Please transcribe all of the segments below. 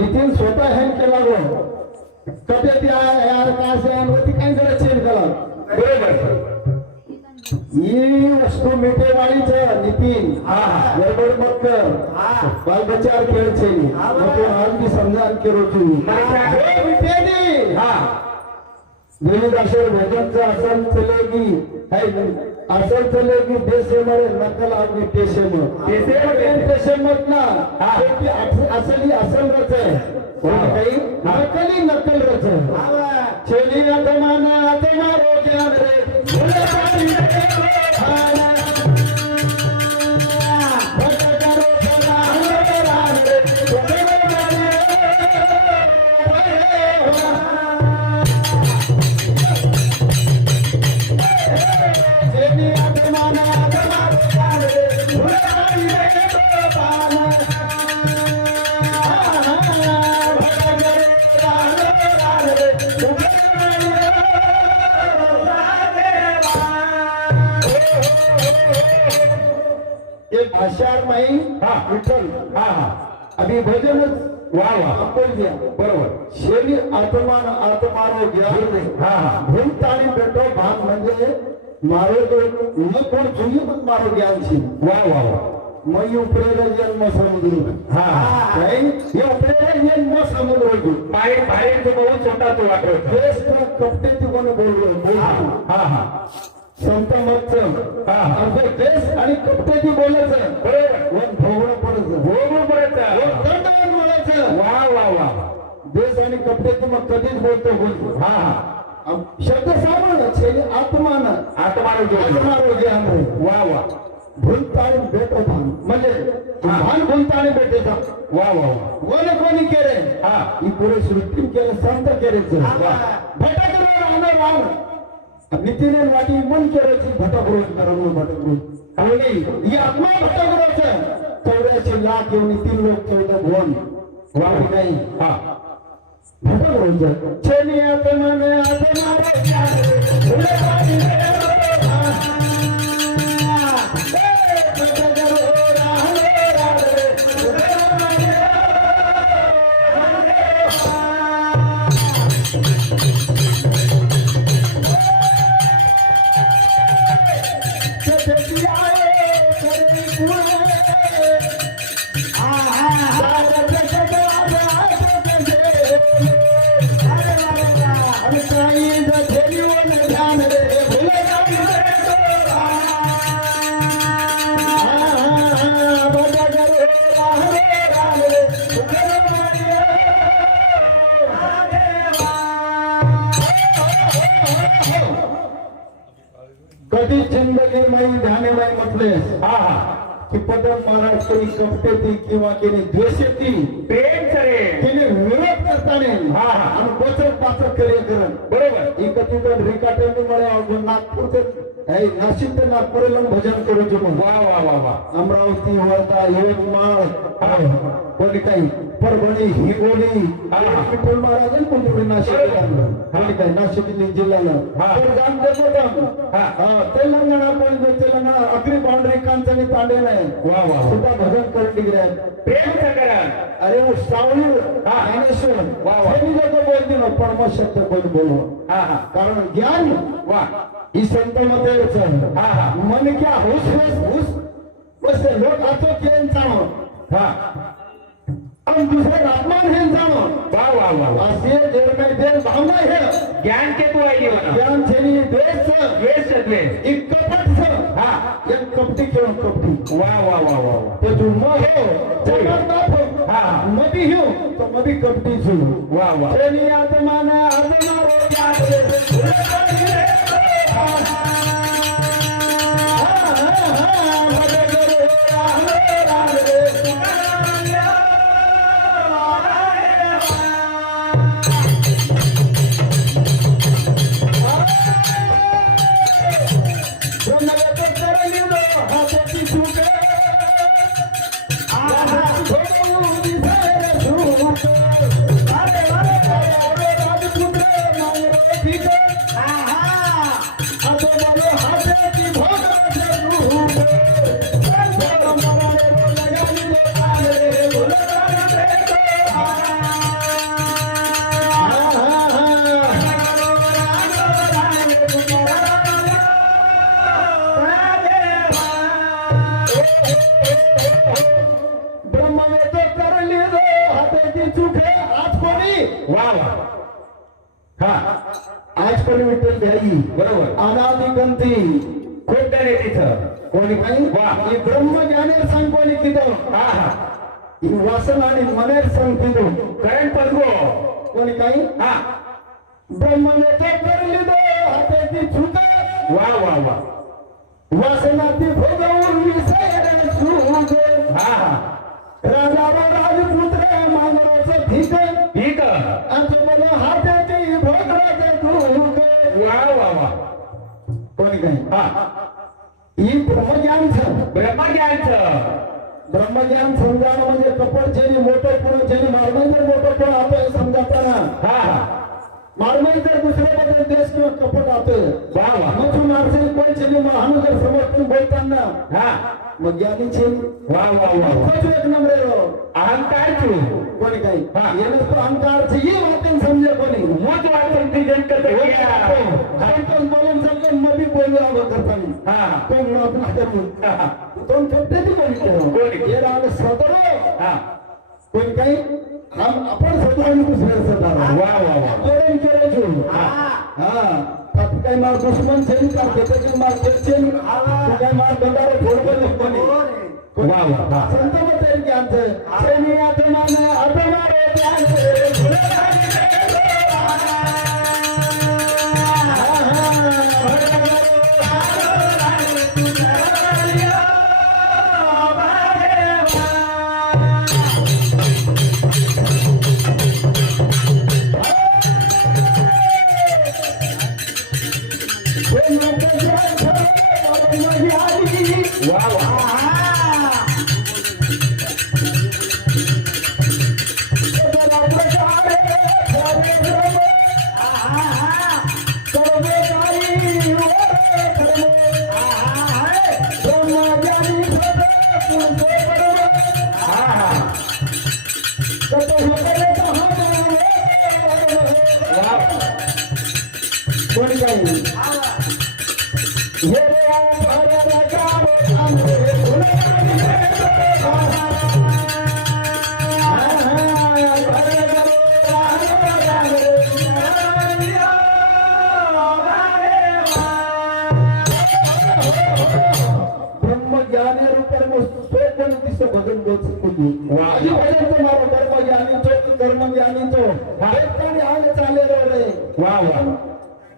नितीन स्वतः हँग केला गो त्या यार काय असेल ती काय जरा चेंज केला. बरोबर. ही वस्तू मिठेवाडीच नितीन. गडबड मत कर. बाल बचार खेळ छे नको हाल भी समझान के रोचू हे मिठेनी हा. भजनचं असल चलेगी है असल चलेगी देश मरे नकल आदमी टेशे मत देशे मत. ना अस- असली असल रच आहे. हा. नकली नकल रच आहे. छेली अधमाना अधमारो ज्ञान रे माई हा. विठ्ठल. हा हा. अभी भजनच वा वा आपण द्या बरोबर. शेली आत्मान हा हा. भूत आणि बेटो भान म्हणजे मारो तो न कोण वा वा वा. मई उपरेला जन्म समुद्र. हा नाही उपरेला जन्म समुद्र बाहेर बाहेर जो बहुत छोटा तो वाटत कपटे ती कोणी बोललो? हा हा. संत मत हा. अर्ध देश आणि कपटे ती बोलायचं. बरोबर. वन भोवळं पडायचं. वन दंडावर बोलायचं. वा वा वा. देश आणि ती मग कधीच बोलतो बोलतो हा हा. शब्द सावळ छेले आत्मान. आत्मारो जो आत्मारोग्य आंध्र वा वा. भूलताळी भेटो भान. म्हणजे भान भूलताळी भेटेचा वा वा वन कोणी केले हा. ही पुरे सृष्टी केलं संत केले वा. भटकलो राहणार राहण नितीने वाटी मन करायची भटकरोज करणं भटकरोज कोणी ही आत्मा भटकरोज चौऱ्याऐंशी लाख येऊन तीन लोक चौदा भुवन. वाटी नाही. हा. भटकरोज छेनी आत्मान आत्मा. म्हटलेस हा की पदम महाराज कोणी कपटे ती किंवा कोणी द्वेष ती प्रेम करे. तिने विरोध करताना हा. आणि बचत पाचक करे करण. बरोबर. ही कधी तर रिकाटेंनी मुळे अवघड नागपूर ते हे नाशिक ते नागपूरला भजन करू मग वा वा वा वा. अमरावती वर्धा यवतमाळ. कोणी काही. परभणी हिंगोली. विठ्ठल महाराज पण पुढे नाशिक काही नाशिक जिल्ह्याला तेलंगणा पण तेलंगणा अग्री बाउंड्री कांचनी तांडे नाही. सुद्धा भजन करून डिग्रे सकरण अरे सावली. ज्ञानेश्वर. वा, वा. हे मी लोक बोलते ना परम शब्द कोण बोलो? हा कारण ज्ञान वा. ही संत हा. मन क्या हुस हुस हुस बस लोक आतो केन हा. आणि दुसरे आत्मान हे जाणो वा वा वा वा. असे देव नाही देव भावना हे ज्ञान के तू आई बना ज्ञान छेनी द्वेष. द्वेष द्वेष. एक कपट हा. एक कपटी किंवा कपटी. वा वा वा वा वा. तो जो म हो जगन्नाथ हो. हा, हा. मधी हो तो मधी कपटी छु वा वा. छेनी आत्मान आत्मा Про आज कोणी विठ्ठल द्याई बरोबर. अनादी गंती कोणत्या रे तिथं कोणी काही? वा. ही ब्रह्मज्ञानी सांग कोणी तिथं. हा हा. ही वासन आणि मनेर सांग तिथं करंट पदगो. कोणी काही? हा. ब्रह्मने ते हाताची. वा वा वा. वासनाती भोगवून ब्रह्मज्ञान समजावं म्हणजे कपड ज्यांनी मोठं पुढं ज्यांनी मारणं जर मोठं पुढं आपण समजावताना हा हा मारणं जर दुसऱ्याबद्दल देश किंवा कपट मग माणसे कोण महान जर समजून बोलताना हा मग ज्ञानीचे वा वा वा एक नंबर हो. अहंकार कोणी काही हा. तो ही वाटेल समजे कोणी वाटून ती आपण बोलून चाललं मग मी बोललो आलो करताना. हा. म्हणून आपण हातात कोणी केलं कोणी? हा कोणी काही? हम आपण सदर आणि दुसऱ्या सदर वा वा वा. जोडून केलं जोड त्यात काही मार दुश्मन छेन का त्याचे मार छेन तू काय मार बंदारे फोडलं कोणी? वा वा संत म्हणतात की आमचं? छेनी आत्मान अभिमारे ज्ञान वा गोच कुली वा. आधी भजन तो मारो ब्रह्मज्ञानी तो कर्मज्ञानी तो आणि आग चाले रे वा वा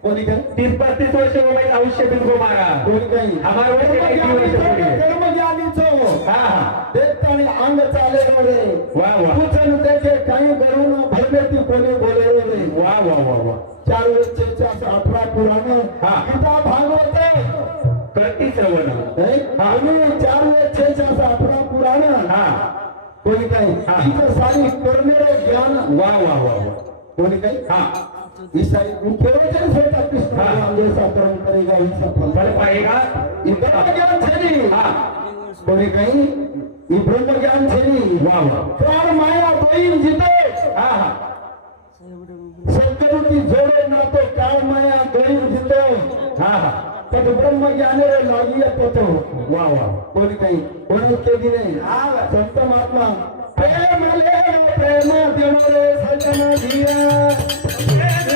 कोणी काही तीस पस्तीस वर्ष गई आयुष्य बिलकुल मारा कोणी काही हमारे वर्ष काही वर्ष पुढे कर्मज्ञानीचो हा हा देतानी अंग चाले रे वा वा पूछन त्याचे काही करून भरमेती कोणी बोले रे वा वा वा वा चार वेळचे अठरा पुराण हा. गीता भागवत करती श्रवण आणि चार वेळचे अठरा पुराण हा कोणी काही? हा. इथं सारी करणारे ज्ञान. वा वा वा वा. कोणी काही? हा. सारी केवळ स्वतः कृष्ण. नाम जैसा कर्म करेगा वैसा फल फल पाएगा ब्रह्मज्ञान छेनी. कोणी काही? ही छेनी. वा वा. प्राण माया दोईन जिते हा हा. सद्गुरुची जोडे नातो काळ माया दोईन जिते हा हा तद ब्रह्मज्ञाने लागिया तो वा वा कोणी काही कोणी के दिले संत महात्मा प्रेम ले प्रेम देणो रे सजन धिया प्रेम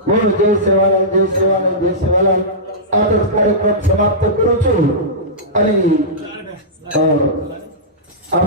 બોલ જય સેવાલાલ જય સેવાલાલ જય સેવાલાલ આ તો કાર્યક્રમ સમાપ્ત કરું છું અને અ,